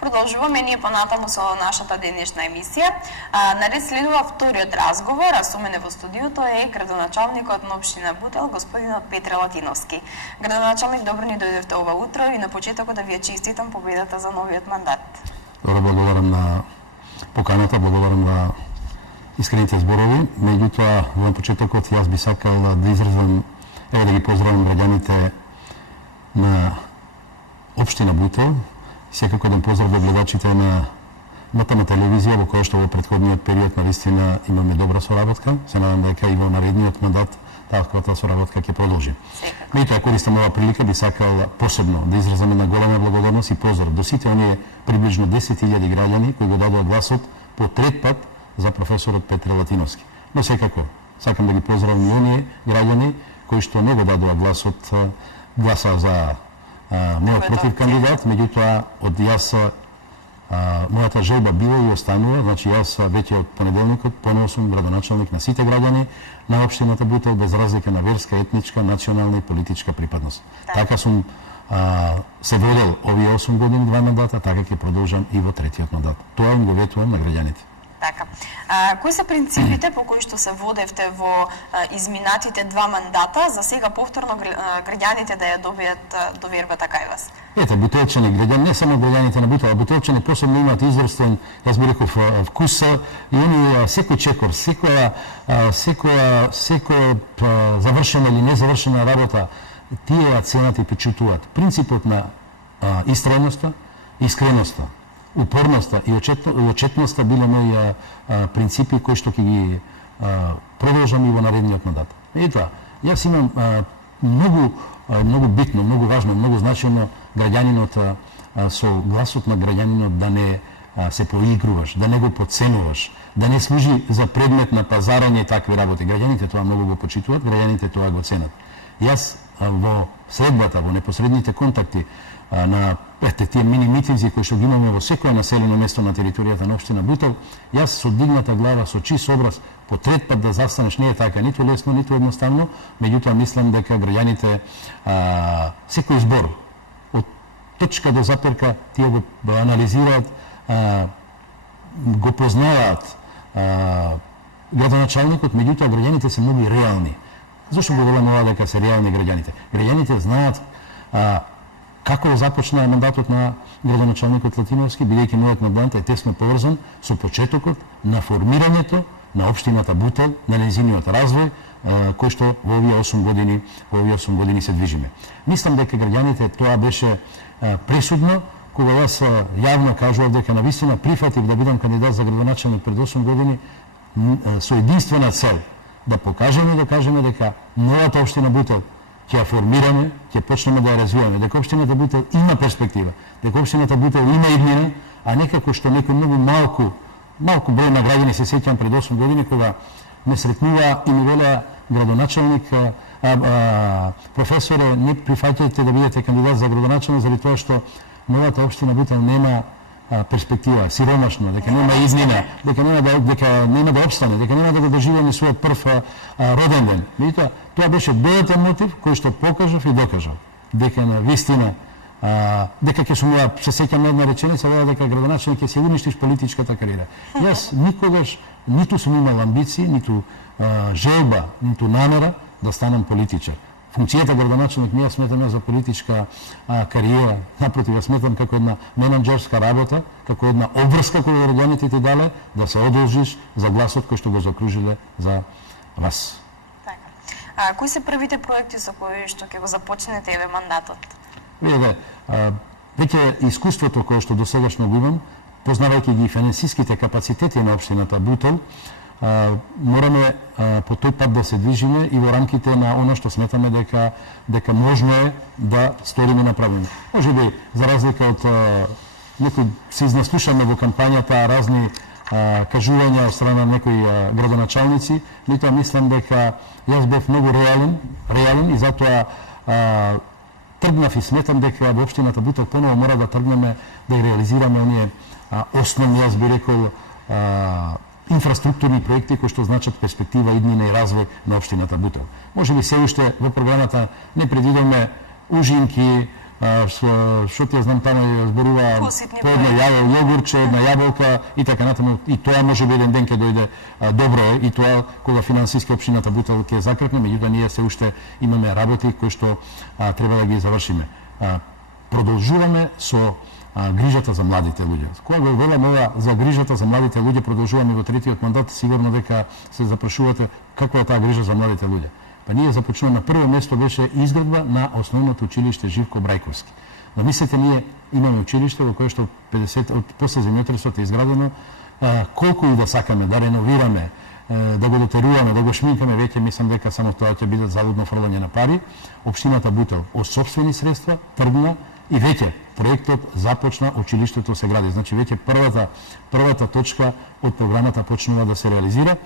Продолжуваме ние понатаму со нашата денешна емисија. Наред следува вториот разговор, а со мене во студиото е градоначалникот на општина Бутел, господинот Петре Латиновски. Градоначалник, добро ни дојдевте ова утро и на почетокот да ви ја честитам победата за новиот мандат. Добро, благодарам на поканата, благодарам на искрените зборови. Меѓутоа, во почетокот јас би сакал да изразам, да ги поздравам граѓаните на општина Бутел. Секако еден поздрав до гледачите на МТМ телевизија, во која што во претходниот период навистина имаме добра соработка. Се надам дека и во наредниот мандат таквата соработка ќе продолжи. Меѓутоа, користам ова прилика, би сакал посебно да изразам една голема благодарност и поздрав до сите оние приближно 10.000 граѓани кои го дадоа гласот по трет пат за професорот Петре Латиновски. Но секако, сакам да ги поздравам и оние граѓани кои што не го дадоа гласа за мојот против кандидат, меѓутоа од јас мојата желба била и останува, значи јас веќе од понеделникот поново сум градоначалник на сите граѓани на општината Бутел без разлика на верска, етничка, национална и политичка припадност. Така сум се водел овие 8 години, 2 мандата, така ќе продолжам и во третиот мандат. Тоа им го ветувам на граѓаните. Така. Кои се принципите по кои што се водевте во изминатите 2 мандата, за сега повторно граѓаните да ја добијат довербата кај вас? Ете, бутелчани граѓани, не само граѓаните на Бутел, а бутелчани посебно имаат изврстен, јас би реков, вкус и они секој чекор, секоја завршена или незавршена работа, тие ја ценат и почитуваат. Принципот на истрајноста, искреноста, упорноста и отчетноста биле мои принципи кои што ќе ги продолжам и во наредниот мандат. Ето, јас имам многу битно, многу важно, многу значајно граѓанинот со гласот на граѓанинот да не се поигруваш, да не го подценуваш, да не служи за предмет на пазарање и такви работи. Граѓаните тоа многу го почитуваат, граѓаните тоа го ценат. Јас во следбата, во непосредните контакти на тие мини митинзи кои што ги имаме во секоја населено место на територијата на општина Бутел, јас со дигната глава, со чист образ, по трет пат да застанеш не е така, ниту лесно, ниту едноставно, меѓутоа мислам дека граѓаните секој збор од точка до заперка тие го анализираат, го познаат градоначалникот, меѓутоа граѓаните се многу реални. Зошто го велам ова дека се реални граѓаните? Граѓаните знаат како започна мандатот на градоначалникот Латиновски, бидејќи мојот мандат е тесно поврзан со почетокот на формирањето на општината Бутел, на нејзиниот развој, кој што во овие 8 години се движиме. Мислам дека граѓаните тоа беше пресудно, кога јас јавно кажував дека навистина прифатив да бидам кандидат за градоначалник пред 8 години со единствена цел да покажеме и докажеме дека новата општина Бутел ќе ја формираме, ќе почнеме да ја развиваме, дека општината Бутел има перспектива, дека општината Бутел има иднина, а некако што некој многу малку број на граѓани се сеќам пред 8 години кога ме сретнува и ми велеа градоначалник, професоре, не прифаќајте да бидете кандидат за градоначалник заради тоа што новата општина Бутел нема перспектива, сиромашно, дека нема иднина, дека нема да опстане, дека нема да го доживеме својот прв роден ден. Меѓутоа, тоа беше доdatен мотив кој што покажав и докажав дека на вистина дека ќе сум ја се сеќам на една реченица дека градоначалник ќе се уништиш политичката кариера. Јас никогаш ниту сум имал амбиции, ниту желба, ниту намера да станам политичар. Функцијата градоначалник не ја сметам за политичка кариера, напротив, ја сметам како една менаџерска работа, како една обврска која граѓаните ти дале да се одолжиш за гласот кој што го закружиле за вас. Така. Кои се првите проекти со кои што ќе го започнете еве мандатот? Видете, веќе искуството кое што досегашно го имам, познавајќи ги финансиските капацитети на општината Бутел, мораме по тој пат да се движиме и во рамките на она што сметаме дека можно е да сториме и направиме. Може би, за разлика од некои се изнаслушаме во кампањата разни кажувања од страна на некои градоначалници, меѓутоа мислам дека јас бев многу реален и затоа тргнав и сметам дека во општината Бутел поново мора да тргнеме да ги реализираме оние основни, јас би рекол, инфраструктурни проекти кои што значат перспектива, иднина и развој на општината Бутел. Може би се уште во програмата не предвидоме ужинки, што ти знам таму ја зборува Поситни по едно јогурче, една јаболка и така натаму, и тоа може би еден ден ќе дојде добро, и тоа кога финансиски општината Бутел ќе закрепне, меѓутоа ние се уште имаме работи кои што треба да ги завршиме. Продолжуваме со грижата за младите луѓе. Кога го велам ова за грижата за младите луѓе, продолжуваме во третиот мандат, сигурно дека се запрашувате каква е таа грижа за младите луѓе. Па ние започнуваме на прво место беше изградба на основното училиште Живко Брајковски. Но мислите, ние имаме училиште во кое што 50 од после земјотресот е изградено, колку и да сакаме да реновираме, да го дотеруваме, да го шминкаме, веќе мислам дека само тоа ќе биде залудно фрлање на пари. Општината Бутел од сопствени средства тргна и веќе проектот започна, училиштето се гради. Значи веќе првата точка од програмата почнува да се реализира.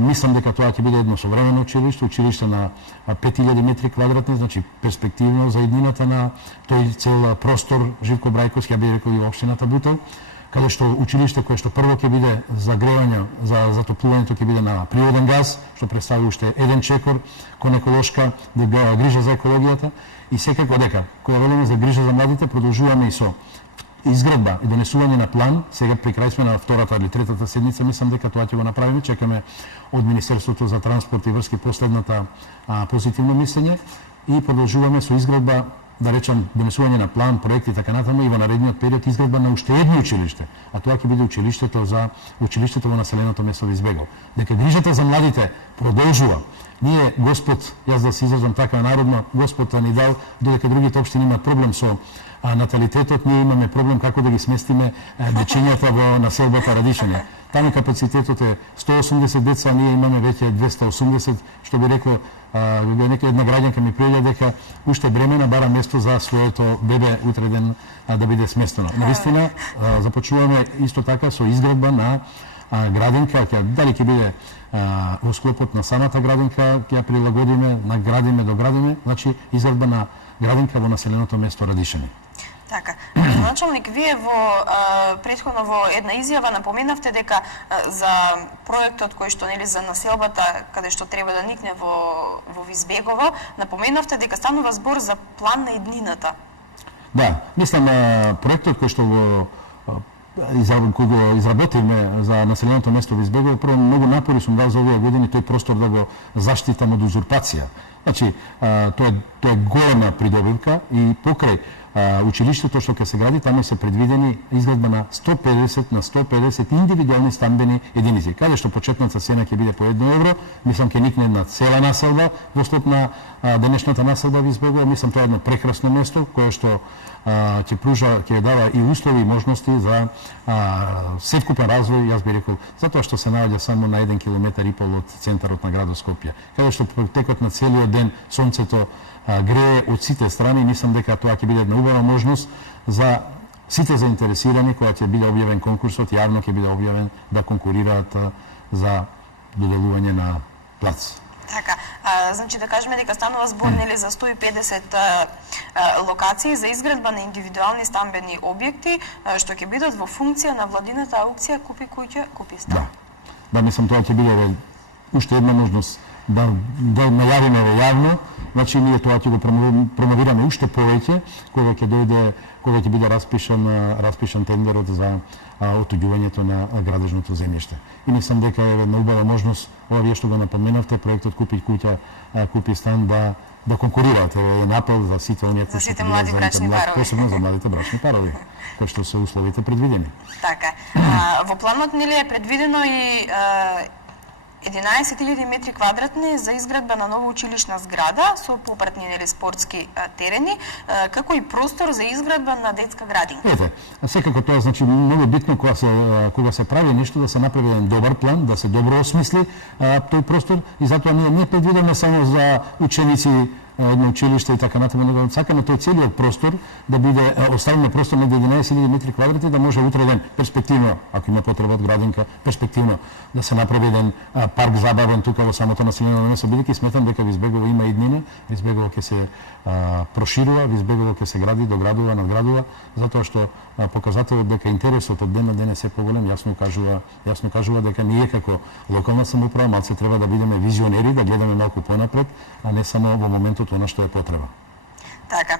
Мислам дека тоа ќе биде едно современо училиште на 5000 метри квадратни, значи перспективно за еднината на тој цел простор Живко Брајковски, ја би рекол и општината Бутел, каде што училиште кое што прво ќе биде за грејање, за затоплувањето ќе биде на природен газ, што представува уште еден чекор кон еколошка грижа за екологијата, и секако дека кога велиме за грижа за младите, продолжуваме и со изградба и донесување на план. Сега при крај сме на втората или третата седница, мислам дека тоа ќе го направиме. Чекаме од Министерството за транспорт и врски последната позитивно мислење и продолжуваме со изградба, да речам, донесување на план, проекти и така натаму, и во наредниот период изградба на уште едно училиште, а тоа ќе биде училиштето во населеното место Избегол. Дека грижата за младите продолжува. Ние, Господ, јас да се изразам така народно, Господ ни дал, додека другите општини имаат проблем со наталитетот, ние имаме проблем како да ги сместиме дечињата во населбата Радишање. Таму капацитетот е 180 деца, а ние имаме веќе 280, што би рекло, една граѓанка ми пријаѓа дека уште бремена бара место за своето бебе утре ден да биде сместено. Навистина, започнуваме исто така со изградба на градинка, дали ќе биде во склопот на самата градинка, ќе ја прилагодиме, доградиме, значи изградба на градинка во населеното место Радишање. Така. Градоначалник, вие претходно во една изјава напоменавте дека за проектот кој што нели за населбата каде што треба да никне во Визбегово, напоменавте дека станува збор за план на еднината. Да, мислам проектот кој што го изработивме за населеното место Визбегово, прво многу напори сум дал за овие години тој простор да го заштитам од узурпација. Значи, тоа е голема придобивка и покрај училиштето што ќе се гради, таму се предвидени изградба на 150 индивидуални стамбени единици. Каде што почетната цена ќе биде по 1 евро, мислам ќе никне една цела населба во след на денешната населба во Избегова. Мислам тоа е едно прекрасно место кое што ќе пружа, ќе дава и услови и можности за севкупен развој, јас би рекол, затоа што се наоѓа само на 1,5 километар од центарот на градот Скопје. Каде што текот на целиот ден сонцето грее од сите страни, мислам дека тоа ќе биде една убава можност за сите заинтересирани, кога ќе биде објавен конкурсот, јавно ќе биде објавен да конкурираат за доделување на плац. Така, значи да кажеме дека станува збор нели за 150 локации за изградба на индивидуални стамбени објекти што ќе бидат во функција на владината аукција Купи куќа, купи стан. Да, мислам тоа ќе биде уште една можност да најавиме јавно. Значи ние тоа ќе го промовираме уште повеќе кога ќе биде распишан тендерот за отуѓувањето на градежното земјиште. И мислам дека е една убава можност, ова вие што го напоменавте, проектот Купи куќа, купи стан да конкурираат. Е апел за сите оние кои што млади брачни парови, посебно за младите брачни парови, кои што се условите предвидени. Така. Во планот нели е предвидено и 11.000 метри квадратни за изградба на нова училишна зграда со попратни нели спортски терени, како и простор за изградба на детска градинка. Ете, секако тоа значи многу битно кога се прави нешто да се направи еден добар план, да се добро осмисли тој простор, и затоа ние не предвидаме само за ученици едно училиште и така натаму, него сакаме тој целиот простор да биде оставен простор на 11.000 метри квадратни, да може утре ден перспективно, ако има потреба од градинка, перспективно да се направи еден парк забавен тука во самото населено место, бидејќи сметам дека Визбегово има иднина, Визбегово ќе се проширува, Визбегово ќе се гради, доградува, надградува, затоа што показателот дека интересот од ден на ден е се поголем, јасно кажува дека ние како локална самоуправа малце треба да бидеме визионери, да гледаме малку понапред, а не само во моментот она што е потреба. Така.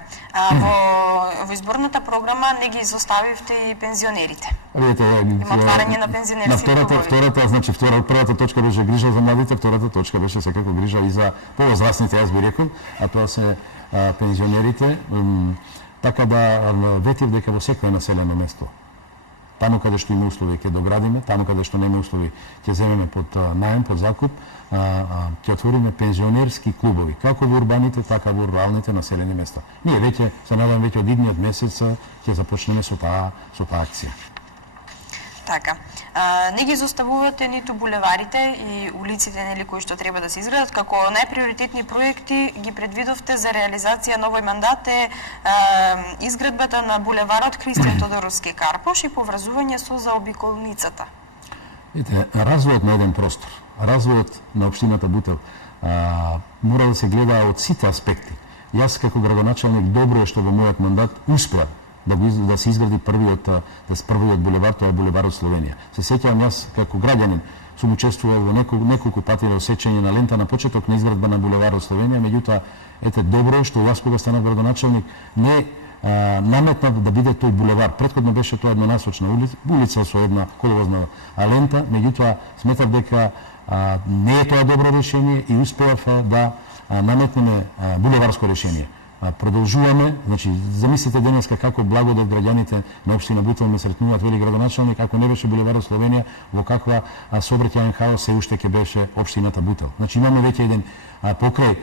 Во изборната програма не ги изоставивте и пензионерите. Видите, Има отварање на пензионерски клубови. значи првата точка беше грижа за младите, втората точка беше секако грижа и за повозрастните, јас би рекол, а тоа се пензионерите. Така да ветив дека во секое населено место, таму каде што има услови ќе доградиме, таму каде што нема услови ќе земеме под наем, под закуп, ќе отвориме пензионерски клубови, како во урбаните, така во руралните населени места. Ние веќе, се надам, веќе од идниот месец ќе започнеме со таа акција. Така. Не ги заставувате ниту булеварите и улиците нели кои што треба да се изградат, како најприоритетни проекти ги предвидовте за реализација на овој мандат е изградбата на булеварот Христијан Тодоровски Карпуш и поврзување со заобиколницата. Видите, развојот на еден простор, развојот на општината Бутел мора да се гледа од сите аспекти. Јас како градоначалник добро е што во мојот мандат успеа да се изгради првиот булевар, тоа е булеварот Словенија. Се сеќавам јас како граѓанин сум учествувал во неколку пати во сечење на лента на почеток на изградба на булеварот Словенија, меѓутоа ете добро е што јас кога станав градоначалник не наметнав да биде тој булевар. Претходно беше тоа еднонасочна улица со една коловозна лента, меѓутоа сметав дека не е тоа добро решение и успеав да наметнеме булеварско решение. Продолжуваме, значи замислите денеска како благодат граѓаните на општина Бутел ме сретнуваат, вели градоначалник, ако не беше булеварот Словенија, во каква сообраќајен хаос се уште ќе беше општината Бутел. Значи имаме веќе еден покрај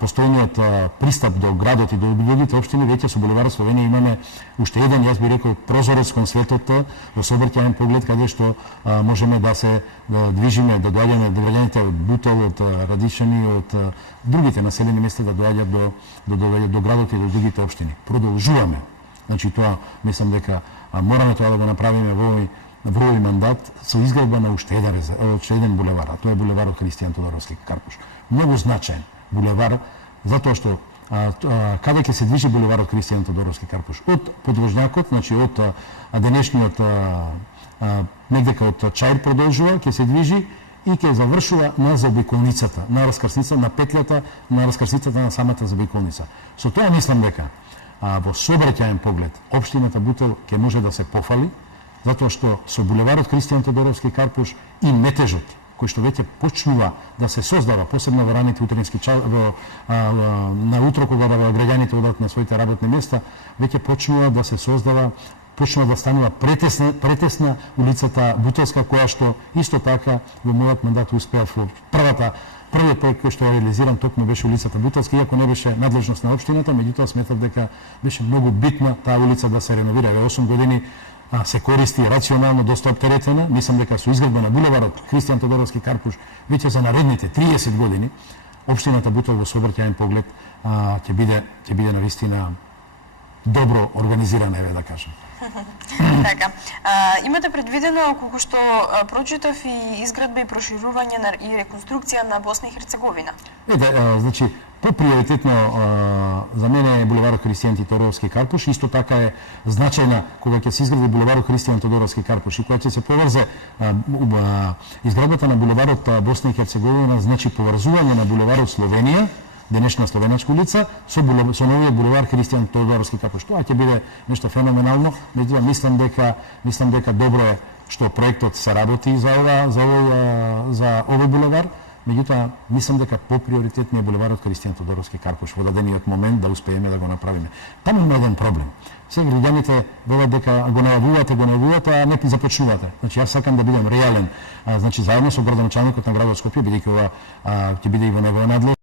постојниот пристап до градот и до другите општини, веќе со булеварот Словенија имаме уште еден, јас би рекол, прозорец кон светот во сообраќајен поглед каде што можеме да се движиме, да доаѓаме до граѓаните од Бутел, од Радишани, од другите населени места да доаѓат до градот и до другите општини. Продолжуваме. Значи тоа мислам дека мораме тоа да го направиме во овој мандат со изградба на уште еден булевар, а тоа е булеварот Христијан Тодоровски Карпуш. Многу значаен булевар, затоа што каде ќе се движи булеварот Христијан Тодоровски Карпуш? Од подвожњакот, значи од денешниот негдека од Чаир продолжува, ќе се движи и ќе завршува на заобиколницата, на раскрсница, на петлјата, на раскрсницата на самата заобиколница. Со тоа мислам дека во сообраќаен поглед општината Бутел ќе може да се пофали, затоа што со булеварот Христијан Тодоровски Карпуш и метежот кој што веќе почнува да се создава, посебно во раните утрински на утро кога граѓаните одат на своите работни места, веќе почнува да се создава, почнува да станува претесна улицата Бутелска, која што исто така во мојот мандат успеав во првиот проект кој што ја реализирам токму беше улицата Бутелска, иако не беше надлежност на општината, меѓутоа сметав дека беше многу битна таа улица да се реновира. Ве 8 години се користи рационално, доста оптеретена. Мислам дека со изградба на булеварот Христијан Тодоровски Карпуш веќе за наредните 30 години општината Бутел во сообраќајен поглед ќе биде навистина добро организирана, еве да кажам. Така. Имате предвидено, колку што прочитав, и изградба и проширување и реконструкција на Босна и Херцеговина? Значи, поприоритетно за мене е булеварот Христијан Тодоровски Карпуш, исто така е значајна кога ќе се изгради булеварот Христијан Тодоровски Карпуш и кога ќе се поврзе изградбата на булеварот Босна и Херцеговина, значи поврзување на булеварот Словенија, денешна Словеначка улица, со новиот булевар Христијан Тодоровски Карпуш. Тоа ќе биде нешто феноменално, меѓутоа мислам дека добро е што проектот се работи за овој булевар. Меѓутоа, мислам дека поприоритетниот булеварот Христијан Тодоровски Карпуш во дадениот момент да успееме да го направиме. Таму има еден проблем. Сега граѓаните велат дека го најавувате, а не започнувате. Значи, јас сакам да бидам реален. Значи, заедно со градоначалникот на градот Скопје, бидејќи ова ќе биде и во негова надлежност,